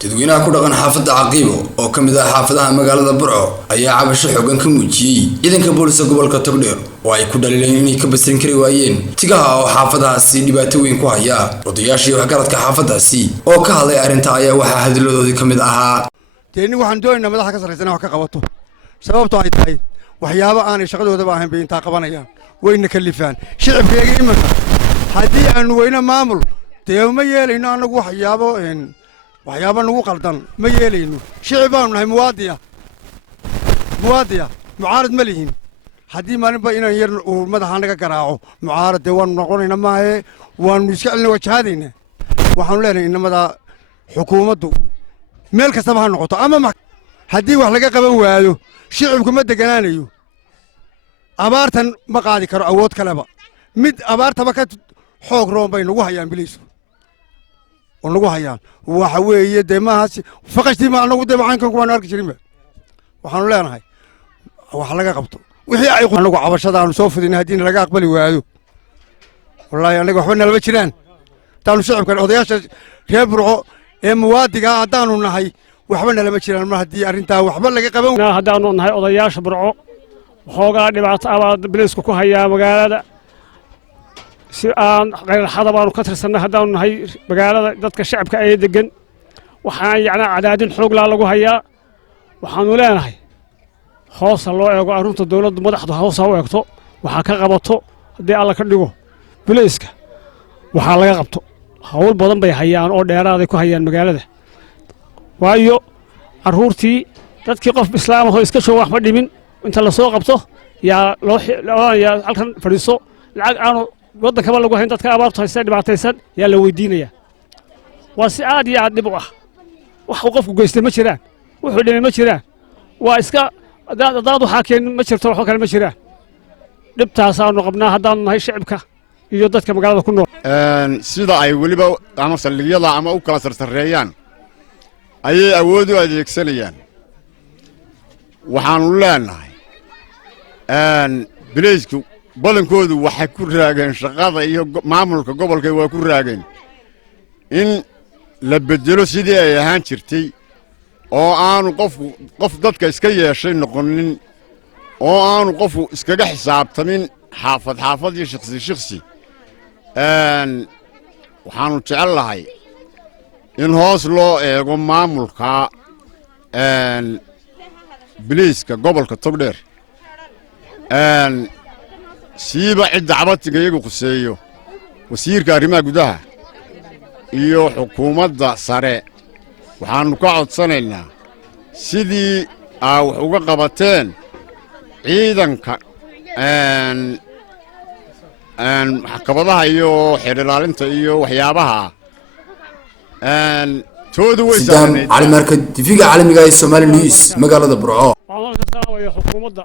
dadweynaha ku dhaqan xaafadda Caqiibo oo kamid ah xaafadaha magaalada Burco ayaa cabasho xooggan ka muujiyay ciidanka booliska gobolka Togdheer oo ay ku dhaliileen inay ka basrin kari waayeen tigaha oo xaafadahaasi dhibaato weyn ku haya odayaashii waxgaradka xaafadaasi oo ka hadlay arrinta ayaa waxa hadaladoodii kamid ahaa teeni waxaan doonaynaa madaxa ka sarreysana wax ka qabato sababtoo ay tahay waxyaabo aan shaqadoodaba ahayn bay inta qabanayaan wayna kalifaan shicibkeega imanka haddii aan weyna maamul deema yeelayno anagu waxyaabo nagu qaldan ma yeelayno shicib baan nahay muwaadiya mucaarad ma lihin haddii maalinba inaan yar uu madaxa naga garaaco mucaarad waan noqonayna maahe waanu iska celina wajahadayna waxaanu leenahay inamada xukuumaddu meel kastaba ha noqoto ama haddii wax laga qaban waayo shicibku ma deganaanayo abaartan ma qaadi karo awood kaleba mid abaartaba ka xoog roon bay nagu hayaan biliisku oo nagu hayaan waxa weeye deemahaas faqashtii ma anagu deemaankan kuwaan arki jirinba waxaanu leenahay wax laga qabto wixii ay anagu cabashada aanu soo fudin haddii laga aqbali waayo wallahi anaga waxba nalaba jiraan taanu shicibkan odayaasha reer Burco ee muwaadiga haddaanu nahay waxba nalama jiraan mar haddii arrintaa waxba laga qaban haddaanu nahay odayaasha Burco waxoogaa dhibaato abaad biliisku ku hayaa magaalada si aan qeyrxada baanu ka tirsanay haddaanu nahay magaalada dadka shacabka ay degan waxaan yacni cadaadin xoog lagu hayaa waxaanu leenahay hoos loo eego arrinta dawladdu madaxdu hoos u eegto waxa ka qabato haddii alla ka dhigo biliiska waxa laga qabto hawl badan bay hayaan oo dheeraad ay ku hayaan magaalada waayo caruurtii dadkii qof islaam ah oo iska soo waxba dhimin inta la soo qabto yaa loo halkan fadhiiso lacag aanu waddankaba lagu hayn dadka abaartu haysta dhibaataysan yaa la weydiinaya waa si aad iyo aad dhib u ah wax uu qofku geystay ma jiraan wuxuu dhimay ma jiraan waa iska dad waxa keen ma jirto wax kale ma jiraan dhibtaasaanu qabnaa haddaanu nahay shacabka iyo dadka magaalada ku nool sida ay waliba ama saldhigyada ama u kala sarsareeyaan ayay awood u adeegsanayaan waxaanu leenahay bileysku badankoodu waxay ku raageen shaqada iyo maamulka gobolka waa ku raageen in la bedelo sidii ay ahaan jirtay oo aanu qof dadka iska yeeshay noqonin oo aanu qofku iskaga xisaabtamin xaafad iyo shakhsi waxaanu jecel lahay in hoos loo eego maamulka biliiska gobolka Togdheer siiba cidda cabatiga iyagu quseeyo wasiirka arrimaha gudaha iyo xukuumadda sare waxaanu ka codsanaynaa sidii wax uga qabateen ciidanka maxkamadaha iyo xeer ilaalinta iyo waxyaabaha toodu way saarnay cali marka TV-ga caalamiga ee Somali News magaalada Burco waxaan ka salaamayaa xukuumadda